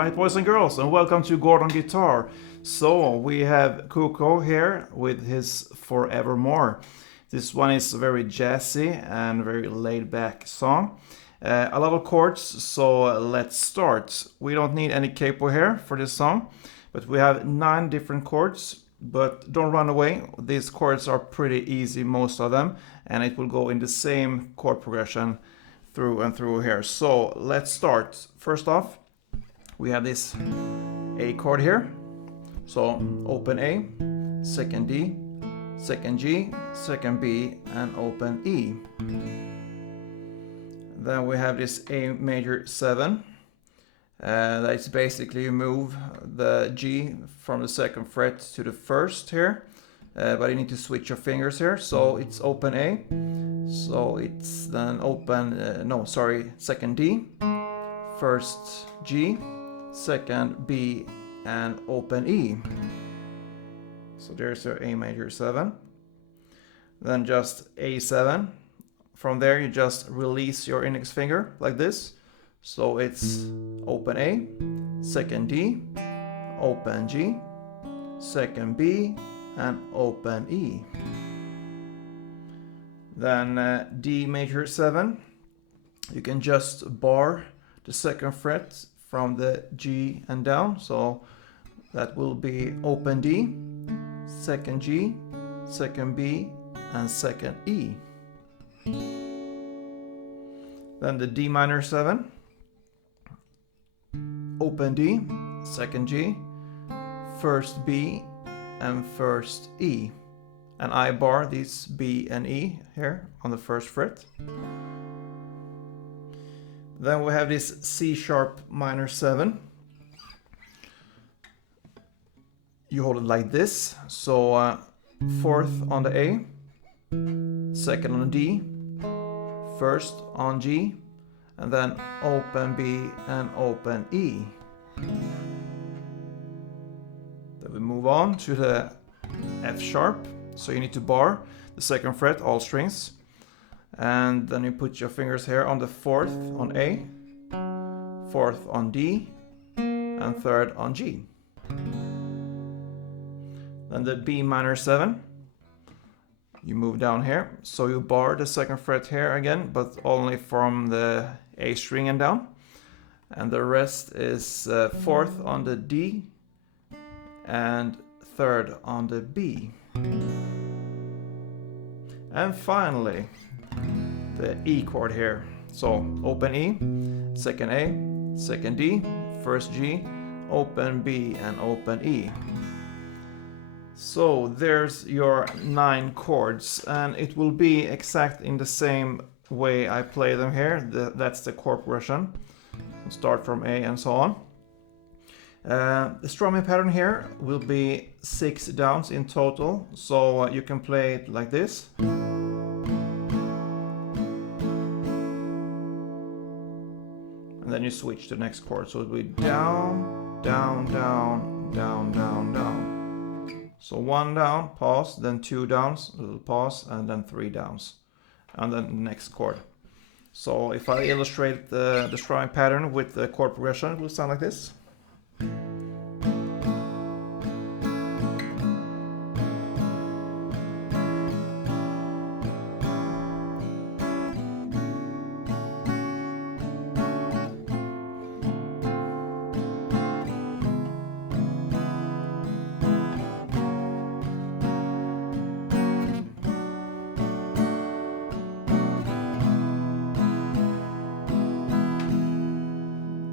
Alright, boys and girls, and welcome to Gordon Guitar. So, we have Cuco here with his Forevermore. This one is a very jazzy and very laid-back song. A lot of chords, so let's start. We don't need any capo here for this song, but we have 9 different chords. But don't run away, these chords are pretty easy, most of them, and it will go in the same chord progression through and through here. So let's start. First off, we have this A chord here. So open A, second D, second G, second B, and open E. Then we have this A major 7. That's basically you move the G from the second fret to the first here, but you need to switch your fingers here. So it's open A, so it's then open, second D, first G, second B, and open E. So there's your A major 7. Then just A7. From there you just release your index finger like this. So it's open A, second D, open G, second B, and open E. Then D major 7. You can just bar the second fret from the G and down. So that will be open D, second G, second B, and second E. Then the D minor 7. Open D, second G, first B, and first E. And I bar these B and E here on the first fret. Then we have this C sharp minor 7. You hold it like this. So fourth on the A, second on the D, first on G, and then open B and open E. Then we move on to the F sharp. So you need to bar the second fret, all strings. And then you put your fingers here on the fourth on A, fourth on D, and third on G. Then the B minor 7. You move down here. So you bar the second fret here again, but only from the A string and down. And the rest is fourth on the D and third on the B. And finally, the E chord here. So open E, second A, second D, first G, open B, and open E. So there's your 9 chords, and it will be exact in the same way I play them here. That's the chord progression. Start from A and so on. The strumming pattern here will be 6 downs in total, so you can play it like this. And then you switch to the next chord, so it will be down, down, down, down, down, down. So 1 down, pause, then 2 downs, a little pause, and then 3 downs. And then the next chord. So if I illustrate the strumming pattern with the chord progression, it will sound like this.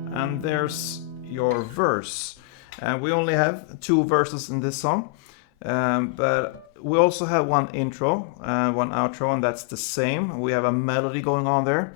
And there's your verse. We only have 2 verses in this song, but we also have one intro, one outro, and that's the same. We have a melody going on there.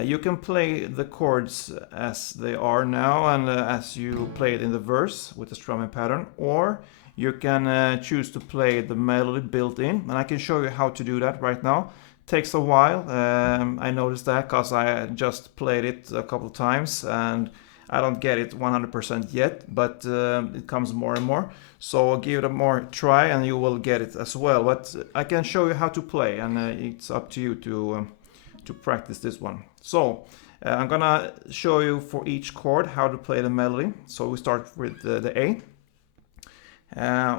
You can play the chords as they are now and as you play it in the verse with the strumming pattern, or you can choose to play the melody built in, and I can show you how to do that right now. Takes a while. I noticed that because I just played it a couple of times and I don't get it 100% yet, but it comes more and more. So give it a more try and you will get it as well. But I can show you how to play, and it's up to you to practice this one. So I'm gonna show you for each chord how to play the melody. So we start with the A.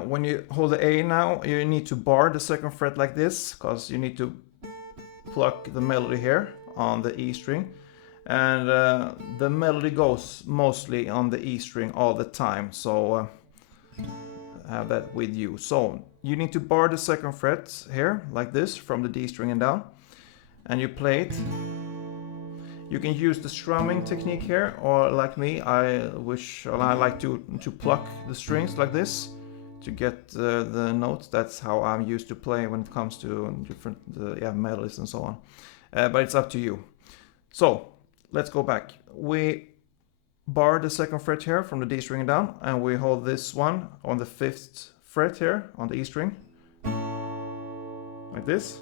When you hold the A now, you need to bar the second fret like this, because you need to pluck the melody here on the E string. And the melody goes mostly on the E string all the time, so have that with you. So you need to bar the second fret here like this from the D string and down, and you play it. You can use the strumming technique here, or like me, I like to pluck the strings like this to get the notes. That's how I'm used to play when it comes to different melodies and so on. But it's up to you. So let's go back. We bar the second fret here from the D string and down, and we hold this one on the 5th fret here on the E string, like this.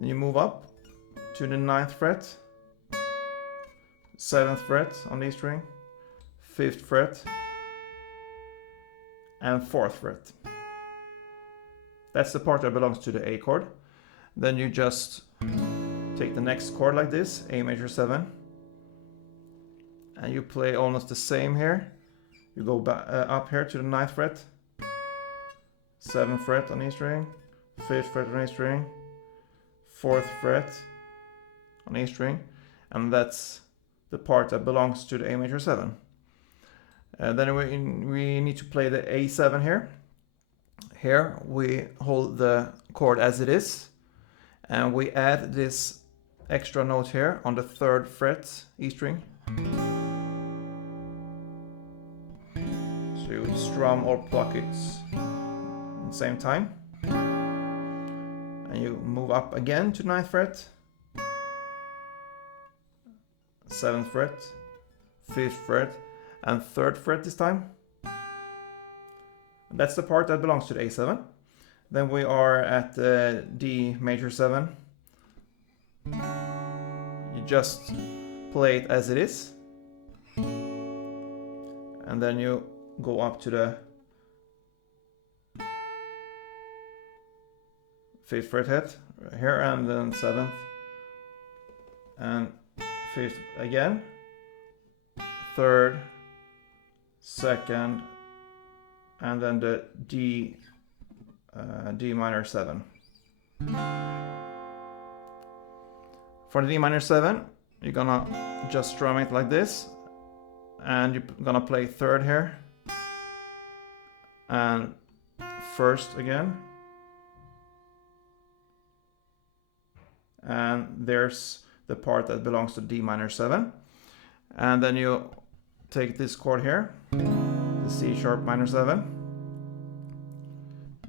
Then you move up to the 9th fret, 7th fret on the E string, 5th fret, and 4th fret. That's the part that belongs to the A chord. Then you just take the next chord like this, A major 7, and you play almost the same here. You go back up here to the 9th fret, 7th fret on E string, 5th fret on E string, 4th fret on E string, and that's the part that belongs to the A major 7. Then we need to play the A7 here. Here we hold the chord as it is, and we add this extra note here on the 3rd fret E string. So you strum or pluck it at the same time. And you move up again to 9th fret, 7th fret, 5th fret, and 3rd fret this time. And that's the part that belongs to the A7. Then we are at the D major 7. You just play it as it is. And then you go up to the 5th fret here, and then 7th, and 5th again, 3rd, 2nd, and then the D minor 7. For the D minor 7, you're gonna just strum it like this, and you're gonna play 3rd here, and 1st again, and there's the part that belongs to D minor 7. And then you take this chord here, the C sharp minor 7.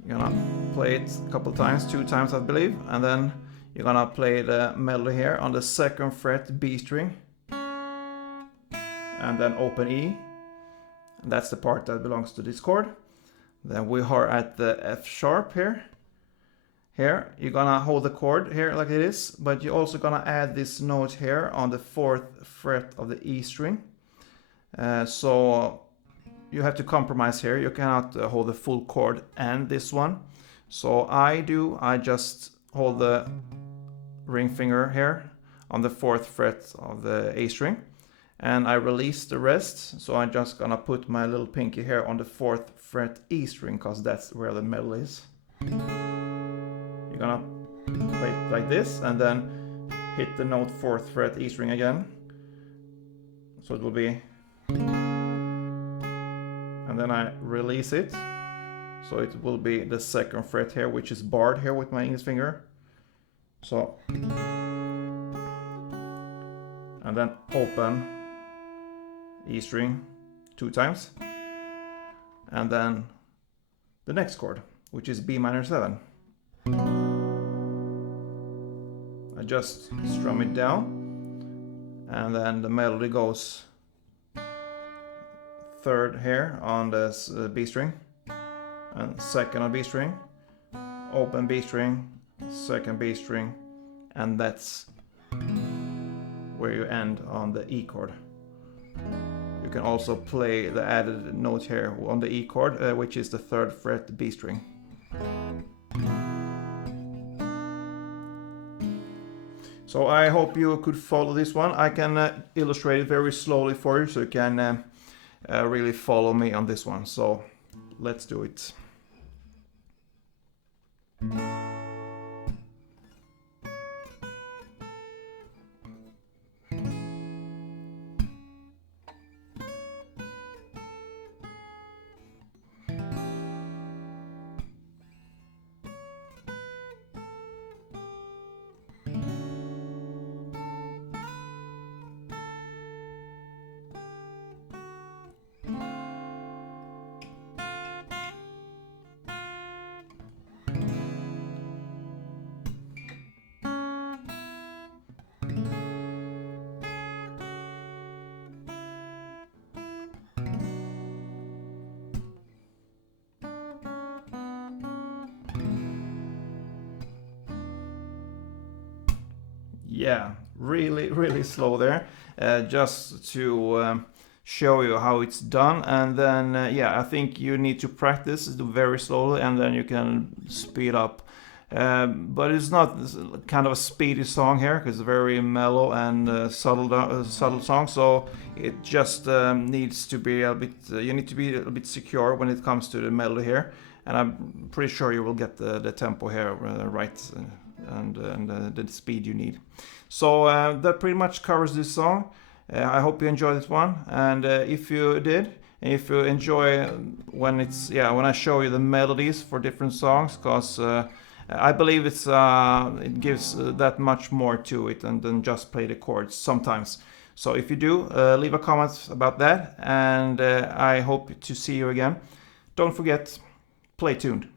You're gonna play it a couple times, 2 times I believe, and then you're gonna play the melody here on the 2nd fret B string, and then open E, and that's the part that belongs to this chord. Then we are at the F sharp here. Here you're gonna hold the chord here like it is, but you're also gonna add this note here on the 4th fret of the E string. So you have to compromise here. You cannot hold the full chord and this one. So I just hold the ring finger here on the 4th fret of the A string, and I release the rest. So I'm just gonna put my little pinky here on the 4th fret E string, because that's where the melody is. You're gonna play it like this, and then hit the note 4th fret E string again. So it will be, and then I release it. So it will be the 2nd fret here, which is barred here with my index finger. So, and then open E string 2 times. And then the next chord, which is B minor 7. I just strum it down, and then the melody goes 3rd here on this B string, and 2nd on B string, open B string, 2nd B string, and that's where you end on the E chord. You can also play the added note here on the E chord, which is the 3rd fret B string. So I hope you could follow this one. I can illustrate it very slowly for you so you can really follow me on this one. So let's do it. Yeah, really slow there, just to show you how it's done. And then yeah, I think you need to practice do very slowly and then you can speed up. But it's not kind of a speedy song here because it's very mellow and subtle song, so it just needs to be a bit you need to be a bit secure when it comes to the melody here, and I'm pretty sure you will get the tempo here right, and the speed you need. So that pretty much covers this song. I hope you enjoyed this one, and if you did, and if you enjoy when I show you the melodies for different songs, because I believe it gives that much more to it than just play the chords sometimes. So if you do, leave a comment about that, and I hope to see you again. Don't forget, play tuned.